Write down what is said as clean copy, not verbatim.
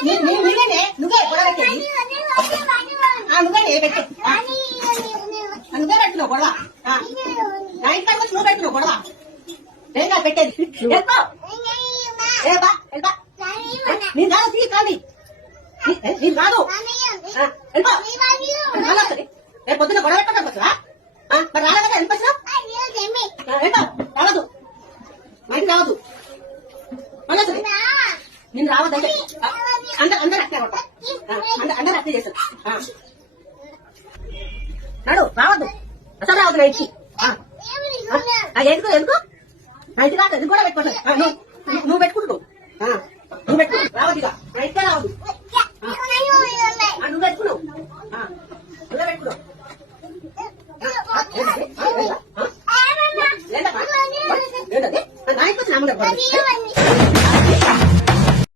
నువ్వే గొడవ పెట్టేది నువ్వే పెట్టు నువ్వే పెట్టున్నావు గొడవ నా ఇంట్లో వచ్చి నువ్వు పెట్టినావు గొడవ నేను పెట్టేది నేను కాదు ఫీ కాదు నేను కాదు రేపు పొద్దున్న గొడవ పెట్టడం వచ్చా మరి రాలే కదా ఎంత వచ్చినా రావద్దు మరి రావద్దు నేను రావద్దంటే అందరు అట్లే అందరు అట్లే చేశారు నడు రావద్దు అసలు రావద్దు నా ఇంటికి ఎందుకు ఎందుకు నా ఇంటి కాదు ఎందుకు కూడా పెట్టుకోలేదు నువ్వు పెట్టుకుంటు నువ్వు పెట్టు